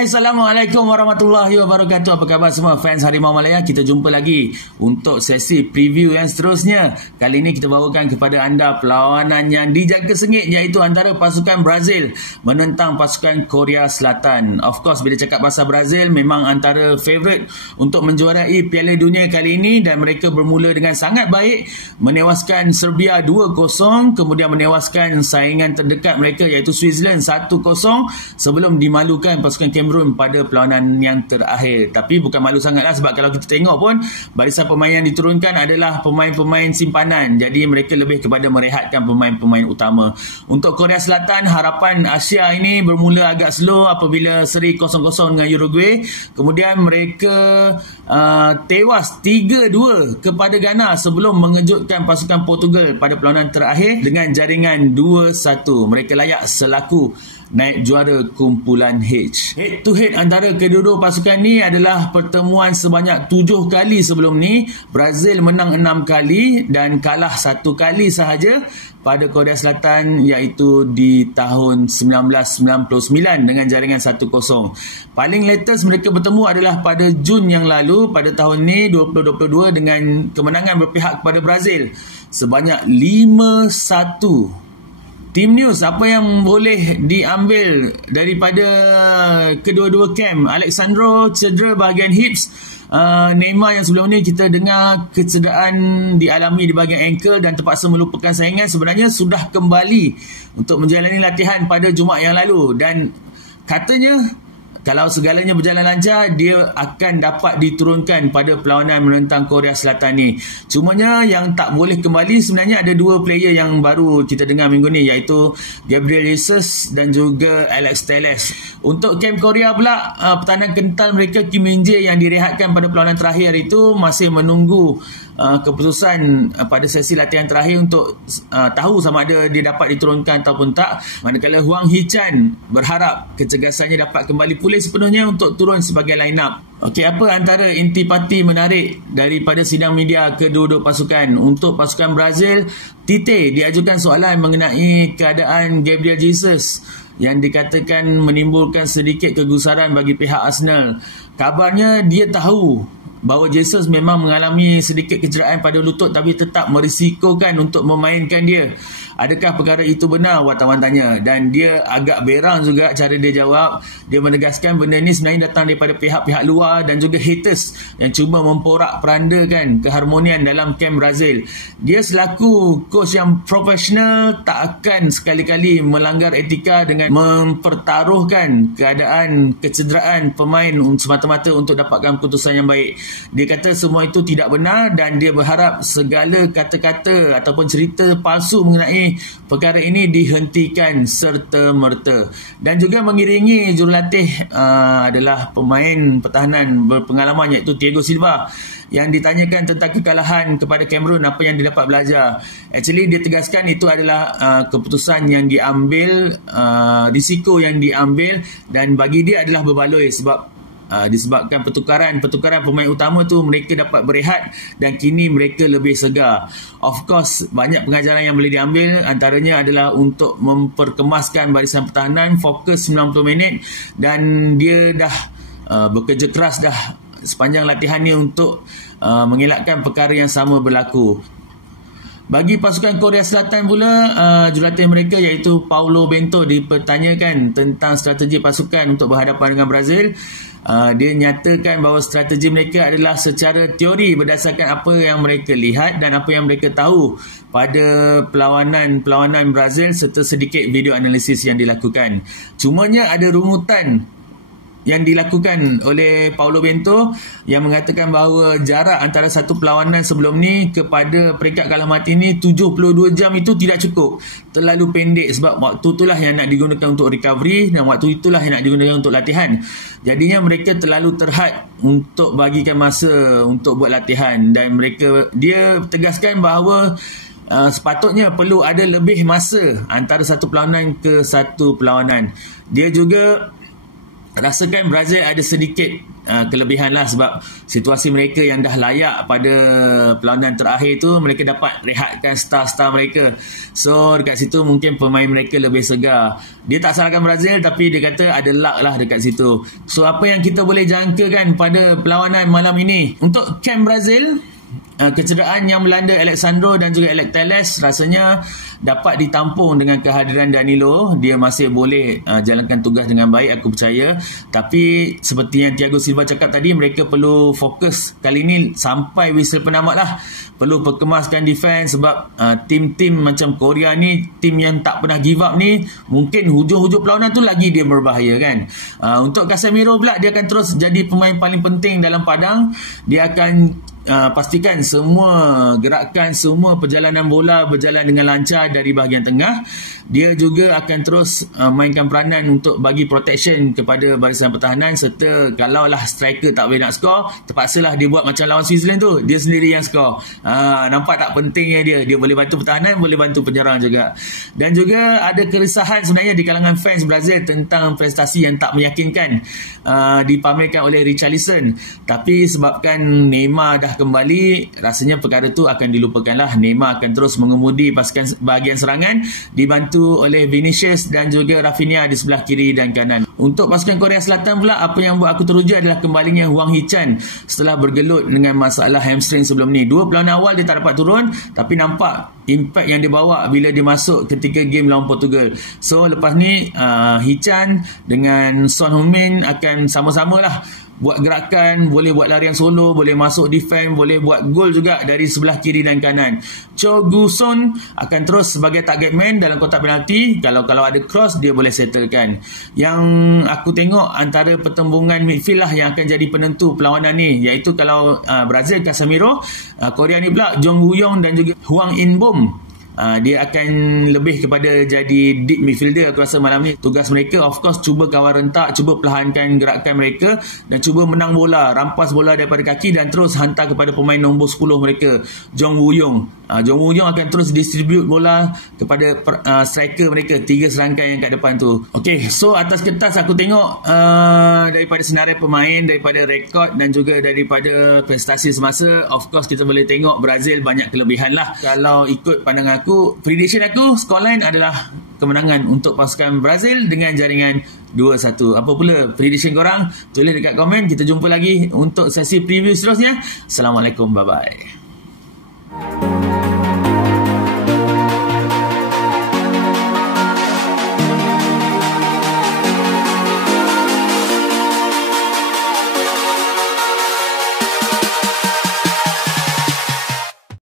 Hai, Assalamualaikum warahmatullahi wabarakatuh. Apa khabar semua fans Harimau Malaya? Kita jumpa lagi untuk sesi preview yang seterusnya. Kali ini kita bawakan kepada anda perlawanan yang dijaga sengit, iaitu antara pasukan Brazil menentang pasukan Korea Selatan. Of course, bila cakap pasal Brazil, memang antara favourite untuk menjuarai Piala Dunia kali ini, dan mereka bermula dengan sangat baik, menewaskan Serbia 2-0, kemudian menewaskan saingan terdekat mereka iaitu Switzerland 1-0 sebelum dimalukan pasukan Cameroon pada perlawanan yang terakhir. Tapi bukan malu sangatlah, sebab kalau kita tengok pun barisan pemain yang diturunkan adalah pemain-pemain simpanan, jadi mereka lebih kepada merehatkan pemain-pemain utama. Untuk Korea Selatan, harapan Asia ini bermula agak slow apabila seri 0-0 dengan Uruguay. Kemudian mereka tewas 3-2 kepada Ghana sebelum mengejutkan pasukan Portugal pada perlawanan terakhir dengan jaringan 2-1. Mereka layak selaku naib juara kumpulan H. Head to head antara kedua-dua pasukan ni adalah pertemuan sebanyak 7 kali sebelum ni. Brazil menang 6 kali dan kalah 1 kali sahaja pada Korea Selatan, iaitu di tahun 1999 dengan jaringan 1-0. Paling latest mereka bertemu adalah pada Jun yang lalu pada tahun ni 2022 dengan kemenangan berpihak kepada Brazil sebanyak 5-1. Team news, apa yang boleh diambil daripada kedua-dua camp? Alexandro cedera bahagian hips. Neymar yang sebelum ni kita dengar kecederaan dialami di bahagian ankle dan terpaksa melupakan saingan, sebenarnya sudah kembali untuk menjalani latihan pada Jumaat yang lalu, dan katanya kalau segalanya berjalan lancar, dia akan dapat diturunkan pada perlawanan menentang Korea Selatan ni. Cumanya yang tak boleh kembali sebenarnya ada 2 player yang baru kita dengar minggu ni, iaitu Gabriel Jesus dan juga Alex Telles. Untuk camp Korea pula, pertahanan kental mereka Kim Min-jae yang direhatkan pada perlawanan terakhir itu masih menunggu keputusan pada sesi latihan terakhir untuk tahu sama ada dia dapat diturunkan ataupun tak. Manakala Hwang Hee-chan berharap kecergasannya dapat kembali pulih sepenuhnya untuk turun sebagai line up. Okey, apa antara intipati menarik daripada sidang media kedua-dua pasukan? Untuk pasukan Brazil, Tite diajukan soalan mengenai keadaan Gabriel Jesus yang dikatakan menimbulkan sedikit kegusaran bagi pihak Arsenal. Kabarnya dia tahu bahawa Jesus memang mengalami sedikit kecederaan pada lutut, tapi tetap merisikokan untuk memainkan dia. Adakah perkara itu benar? Wartawan tanya. Dan dia agak berang juga cara dia jawab. Dia menegaskan benda ni sebenarnya datang daripada pihak-pihak luar dan juga haters yang cuba memporak-perandakan keharmonian dalam camp Brazil. Dia selaku coach yang profesional tak akan sekali-kali melanggar etika dengan mempertaruhkan keadaan kecederaan pemain semata-mata untuk dapatkan keputusan yang baik. Dia kata semua itu tidak benar dan dia berharap segala kata-kata ataupun cerita palsu mengenai perkara ini dihentikan serta-merta. Dan juga mengiringi jurulatih adalah pemain pertahanan berpengalaman iaitu Thiago Silva, yang ditanyakan tentang kekalahan kepada Cameroon, apa yang dia dapat belajar. Actually dia tegaskan itu adalah keputusan yang diambil, risiko yang diambil, dan bagi dia adalah berbaloi sebab disebabkan pertukaran pemain utama tu mereka dapat berehat dan kini mereka lebih segar. Of course, banyak pengajaran yang boleh diambil, antaranya adalah untuk memperkemaskan barisan pertahanan, fokus 90 minit, dan dia dah bekerja keras dah sepanjang latihan ni untuk mengelakkan perkara yang sama berlaku. Bagi pasukan Korea Selatan pula, jurulatih mereka iaitu Paulo Bento dipertanyakan tentang strategi pasukan untuk berhadapan dengan Brazil. Dia nyatakan bahawa strategi mereka adalah secara teori berdasarkan apa yang mereka lihat dan apa yang mereka tahu pada perlawanan Brazil serta sedikit video analisis yang dilakukan. Cumanya ada rungutan yang dilakukan oleh Paulo Bento yang mengatakan bahawa jarak antara satu perlawanan sebelum ni kepada peringkat kalah mati ni 72 jam itu tidak cukup, terlalu pendek, sebab waktu itulah yang nak digunakan untuk recovery dan waktu itulah yang nak digunakan untuk latihan. Jadinya mereka terlalu terhad untuk bagikan masa untuk buat latihan, dan dia tegaskan bahawa sepatutnya perlu ada lebih masa antara satu perlawanan ke satu perlawanan. Dia juga rasakan Brazil ada sedikit kelebihan lah, sebab situasi mereka yang dah layak pada perlawanan terakhir tu, mereka dapat rehatkan star-star mereka. So dekat situ mungkin pemain mereka lebih segar. Dia tak salahkan Brazil, tapi dia kata ada luck lah dekat situ. So apa yang kita boleh jangkakan pada perlawanan malam ini untuk camp Brazil, kecederaan yang melanda Alexandro dan juga Alex Telles rasanya dapat ditampung dengan kehadiran Danilo. Dia masih boleh jalankan tugas dengan baik, aku percaya. Tapi seperti yang Thiago Silva cakap tadi, mereka perlu fokus kali ni sampai whistle penamat lah. Perlu perkemaskan defense, sebab tim-tim macam Korea ni, tim yang tak pernah give up ni, mungkin hujung-hujung perlawanan tu lagi dia berbahaya kan. Untuk Casemiro pula, dia akan terus jadi pemain paling penting dalam padang. Dia akan pastikan semua gerakan, semua perjalanan bola berjalan dengan lancar dari bahagian tengah. Dia juga akan terus mainkan peranan untuk bagi protection kepada barisan pertahanan, serta kalaulah striker tak boleh nak skor, terpaksalah dia buat macam lawan Switzerland tu, dia sendiri yang skor. Nampak tak pentingnya dia boleh bantu pertahanan, boleh bantu penyerang juga. Dan juga ada keresahan sebenarnya di kalangan fans Brazil tentang prestasi yang tak meyakinkan dipamerkan oleh Richarlison. Tapi sebabkan Neymar dah kembali, rasanya perkara tu akan dilupakanlah. Neymar akan terus mengemudi pasukan bahagian serangan, dibantu oleh Vinicius dan juga Rafinha di sebelah kiri dan kanan. Untuk pasukan Korea Selatan pula, apa yang buat aku teruja adalah kembalinya Hwang Hee-chan setelah bergelut dengan masalah hamstring sebelum ni. 2 perlawanan awal dia tak dapat turun, tapi nampak impact yang dia bawa bila dia masuk ketika game lawan Portugal. So lepas ni Hee-chan dengan Son Heung-min akan sama-sama lah buat gerakan, boleh buat larian solo, boleh masuk defense, boleh buat gol juga dari sebelah kiri dan kanan. Cho Gu-son akan terus sebagai target man dalam kotak penalti. Kalau ada cross, dia boleh settlekan. Yang aku tengok antara pertembungan midfield lah yang akan jadi penentu perlawanan ni, iaitu kalau Brazil Casemiro, Korea ni pula Jong Woo-yong dan juga Hwang In-bom. Dia akan lebih kepada jadi deep midfielder aku rasa malam ni. Tugas mereka of course cuba kawal rentak, cuba perlahankan gerakan mereka dan cuba menang bola, rampas bola daripada kaki dan terus hantar kepada pemain nombor 10 mereka, Jong Woo-yong. Jong Woo-yong akan terus distribute bola kepada striker mereka, 3 serangkai yang kat depan tu. Okay, so atas kertas aku tengok daripada senarai pemain, daripada rekod dan juga daripada prestasi semasa, of course kita boleh tengok Brazil banyak kelebihan lah. Kalau ikut pandangan aku, prediction aku, scoreline adalah kemenangan untuk pasukan Brazil dengan jaringan 2-1. Apa pula prediction korang? Tulis dekat komen. Kita jumpa lagi untuk sesi preview seterusnya. Assalamualaikum, bye-bye.